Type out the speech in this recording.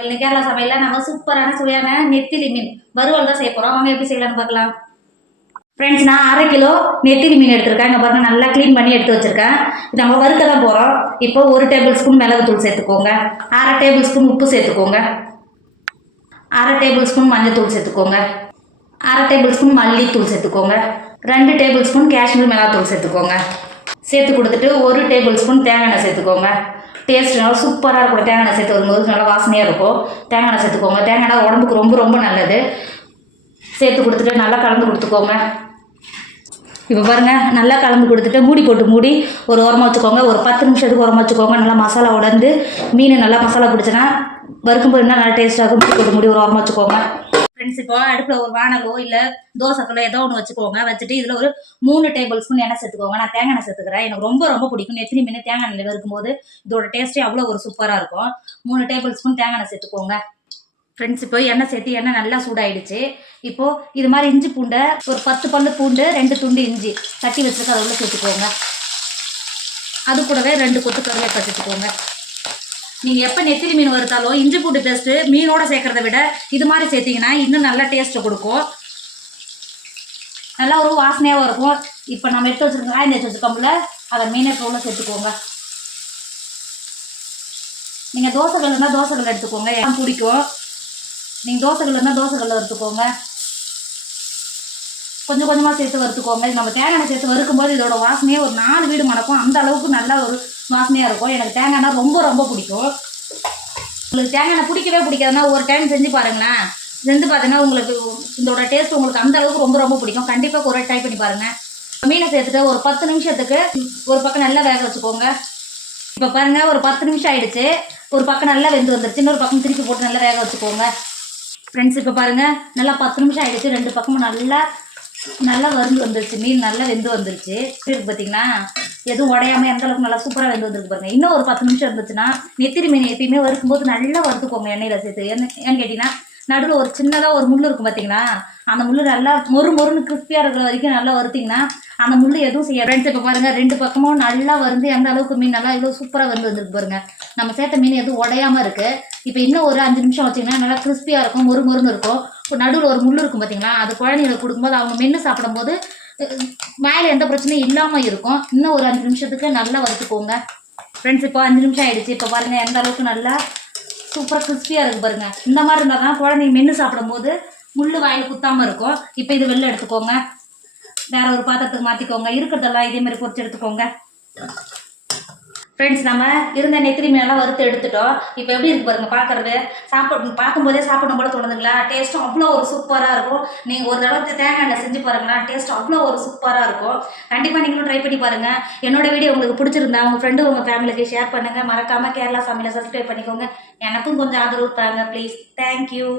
இன்னைக்கு கேரளா சமையலில் நம்ம சூப்பரான சுவையான நெத்திலி மீன். வறுவல் தான் செய்ய போகிறோம் அவங்க எப்படி செய்யலாம்னு பார்க்கலாம். ஃப்ரெண்ட்ஸ் நான் அரை கிலோ நெத்திலி மீன் எடுத்திருக்கேன். இங்கே பாருங்க நல்லா க்ளீன் பண்ணி எடுத்து வச்சிருக்கேன். இது நம்ம வறுக்க தான் போகிறோம் இப்போ ஒரு டேபிள் ஸ்பூன் மிளகுத்தூள் சேர்த்துக்கோங்க. அரை டேபிள் ஸ்பூன் உப்பு சேர்த்துக்கோங்க. அரை டேபிள் ஸ்பூன் மஞ்சத்தூள் சேர்த்துக்கோங்க. அரை டேபிள் ஸ்பூன் மல்லித்தூள் சேர்த்துக்கோங்க. ரெண்டு டேபிள் ஸ்பூன் காஷ்மீர் மிளகாத்தூள் சேர்த்துக்கோங்க. சேர்த்து கொடுத்துட்டு ஒரு டேபிள் ஸ்பூன் தேங்காய் எண்ணெய் சேர்த்துக்கோங்க. டேஸ்ட் நல்லா சூப்பராக இருக்கும். தேங்காய் எண்ணெய் சேர்த்து வரும்போது நல்லா வாசனையாக இருக்கும். தேங்காய் எண்ணெய் சேர்த்துக்கோங்க. தேங்காய் எண்ணெய் உடம்புக்கு ரொம்ப ரொம்ப நல்லது. சேர்த்து கொடுத்துட்டு நல்லா கலந்து கொடுத்துக்கோங்க. இப்போ பாருங்கள் நல்லா கலந்து கொடுத்துட்டு மூடி போட்டு மூடி ஒரு ஓரமாக வச்சுக்கோங்க. ஒரு பத்து நிமிஷத்துக்கு ஓரமாக வச்சுக்கோங்க. நல்லா மசாலா உடந்து மீன் நல்லா மசாலா பிடிச்சினா வறுக்கும்போது நல்லா டேஸ்ட்டாக மூடி போட்டு மூடி ஒரு ஓரமாக வச்சுக்கோங்க. ஃப்ரெண்ட்ஸ் இப்போ அடுப்பில் ஒரு வானலோ இல்லை தோசைக்கல்லோ ஏதோ ஒன்று வச்சுக்கோங்க. வச்சுட்டு இதில் ஒரு மூணு டேபிள் ஸ்பூன் எண்ணெய் சேர்த்துக்கோங்க. நான் தேங்காய் எண்ணெய் சேர்த்துக்கிறேன். எனக்கு ரொம்ப ரொம்ப பிடிக்கும். எத்தனை மீன் தேங்காய் எண்ணெயில் இருக்கும்போது இதோட டேஸ்ட்டே அவ்வளோ ஒரு சூப்பராக இருக்கும். மூணு டேபிள் ஸ்பூன் தேங்காய் எண்ணெய் சேர்த்துக்கோங்க. ஃப்ரெண்ட்ஸ் இப்போ எண்ணெய் சேர்த்து எண்ணெய் நல்லா சூடாயிடுச்சு. இப்போ இது மாதிரி இஞ்சி பூண்டை ஒரு பத்து பல்லு பூண்டு ரெண்டு துண்டு இஞ்சி தட்டி வச்சுருக்க அதை உள்ள சேர்த்துக்கோங்க. அது கூடவே ரெண்டு கொத்து கருவேப்பிலை சேர்த்துக்கோங்க. நீங்கள் எப்போ நெத்திலி மீன் வறுத்தாலோ இஞ்சி பூண்டு பேஸ்ட்டு மீனோட சேர்க்கறத விட இது மாதிரி சேர்த்தீங்கன்னா இன்னும் நல்லா டேஸ்ட்டை கொடுக்கும். நல்லா ஒரு வாசனையாகவும் இருக்கும். இப்போ நம்ம எடுத்து வச்சுருக்க காய் எடுத்து வச்சுருக்கோம்ல அதை மீனை போல சேர்த்துக்கோங்க. நீங்கள் தோசைகள் இருந்தால் தோசைகள் எடுத்துக்கோங்க எல்லாம் பிடிக்கும். நீங்கள் தோசைகள் இருந்தால் தோசைகள் எடுத்துக்கோங்க கொஞ்சம் கொஞ்சமாக சேர்த்து வறுத்துக்கோங்க. இது நம்ம தேங்காய் சேர்த்து வறுக்கும்போது இதோட வாசனையே ஒரு நாலு வீடு மணக்கும். அந்த அளவுக்கு நல்லா ஒரு வாசனையாக இருக்கும். எனக்கு தேங்காய்னா ரொம்ப ரொம்ப பிடிக்கும். உங்களுக்கு தேங்காய் எண்ணெய் பிடிக்கவே பிடிக்காதுன்னா ஒரு டைம் செஞ்சு பாருங்களேன். செஞ்சு பார்த்தீங்கன்னா உங்களுக்கு இதோட டேஸ்ட் உங்களுக்கு அந்த அளவுக்கு ரொம்ப ரொம்ப பிடிக்கும். கண்டிப்பாக ஒரு ட்ரை பண்ணி பாருங்கள் மீனை சேர்த்துட்டு ஒரு பத்து நிமிஷத்துக்கு ஒரு பக்கம் நல்லா வேக வச்சுக்கோங்க. இப்போ பாருங்கள் ஒரு பத்து நிமிஷம் ஆயிடுச்சு. ஒரு பக்கம் நல்லா வெந்து வந்துருச்சு. இன்னொரு பக்கம் திருப்பி போட்டு நல்லா வேக வச்சுக்கோங்க. ஃப்ரெண்ட்ஸ் இப்போ பாருங்கள் நல்லா பத்து நிமிஷம் ஆயிடுச்சு. ரெண்டு பக்கமும் நல்லா நல்லா வருந்து வந்துருச்சு. மீன் நல்லா வெந்து வந்துருச்சு. இருக்கு பார்த்தீங்களா எதுவும் உடையாம எந்த அளவுக்கு நல்லா சூப்பராக வெந்து வந்துருக்கு பாருங்க. இன்னும் ஒரு பத்து நிமிஷம் இருந்துச்சுன்னா நெத்திரி மீன் எப்பயுமே வறுக்கும்போது நல்லா வறுத்துக்கோங்க எண்ணெயில் சேர்த்து. என்ன ஏன்னு கேட்டிங்கன்னா நடுவில் ஒரு சின்னதாக ஒரு முள் இருக்கும் பார்த்தீங்களா அந்த முள் நல்லா மொறு மொறுன்னு கிறிஸ்பியாக இருக்கிற வரைக்கும் நல்லா வருத்திங்கன்னா அந்த முள் எதுவும் செய்ய ஃப்ரெண்ட்ஸ் இப்போ பாருங்கள் ரெண்டு பக்கமும் நல்லா வந்து எந்த அளவுக்கு மீன் நல்லா இவ்வளோ சூப்பராக வந்து வந்துருக்கு பாருங்க. நம்ம சேர்த்த மீன் எதுவும் உடையாம இருக்குது இப்போ இன்னும் ஒரு அஞ்சு நிமிஷம் வச்சிங்கன்னா நல்லா கிறிஸ்பியாக இருக்கும் மொறு மொறுன்னு இருக்கும். இப்போ நடுவில் ஒரு முள் இருக்கும் பார்த்தீங்களா அது குழந்தைங்களுக்கு கொடுக்கும்போது அவங்க மென்று சாப்பிடும்போது வாயில் எந்த பிரச்சனையும் இல்லாமல் இருக்கும். இன்னும் ஒரு அஞ்சு நிமிஷத்துக்கு நல்லா வறுத்துக்கோங்க ஃப்ரெண்ட்ஸ் இப்போ அஞ்சு நிமிஷம் ஆகிடுச்சு இப்போ பாருங்கள் எந்த அளவுக்கு நல்லா சூப்பராக கிறிஸ்பியாக இருக்குது பாருங்கள் இந்த மாதிரி இருந்தால் தான் குழந்தைங்க மென்று சாப்பிடும்போது முள் வாயில் குத்தாமல் இருக்கும். இப்போ இது வெளில எடுத்துக்கோங்க. வேறு ஒரு பாத்திரத்துக்கு மாற்றிக்கோங்க இருக்கிறதெல்லாம் இதேமாதிரி பொறிச்சு எடுத்துக்கோங்க. ஃப்ரெண்ட்ஸ் நம்ம இருந்த நெத்திரி மீனெல்லாம் வறுத்து எடுத்துட்டோம். இப்போ எப்படி இருக்கு பாருங்க பார்க்கறது சாப்பிட பார்க்கும்போதே சாப்பிடணும் போல தோணுதுங்களா? டேஸ்ட்டும் அவ்வளோ ஒரு சூப்பராக இருக்கும். நீங்கள் ஒரு தடவை தேங்காய் எண்ணெய் செஞ்சு பாருங்களா டேஸ்ட் அவ்வளோ ஒரு சூப்பராக இருக்கும். கண்டிப்பாக நீங்களும் ட்ரை பண்ணி பாருங்கள் என்னோட வீடியோ உங்களுக்கு பிடிச்சிருந்தா உங்கள் ஃப்ரெண்டு உங்கள் ஃபேமிலிக்கு ஷேர் பண்ணுங்கள் மறக்காமல் கேரளா சமையலை சப்ஸ்கிரைப் பண்ணிக்கோங்க. எனக்கும் கொஞ்சம் ஆதரவு தாங்க ப்ளீஸ் தேங்க்யூ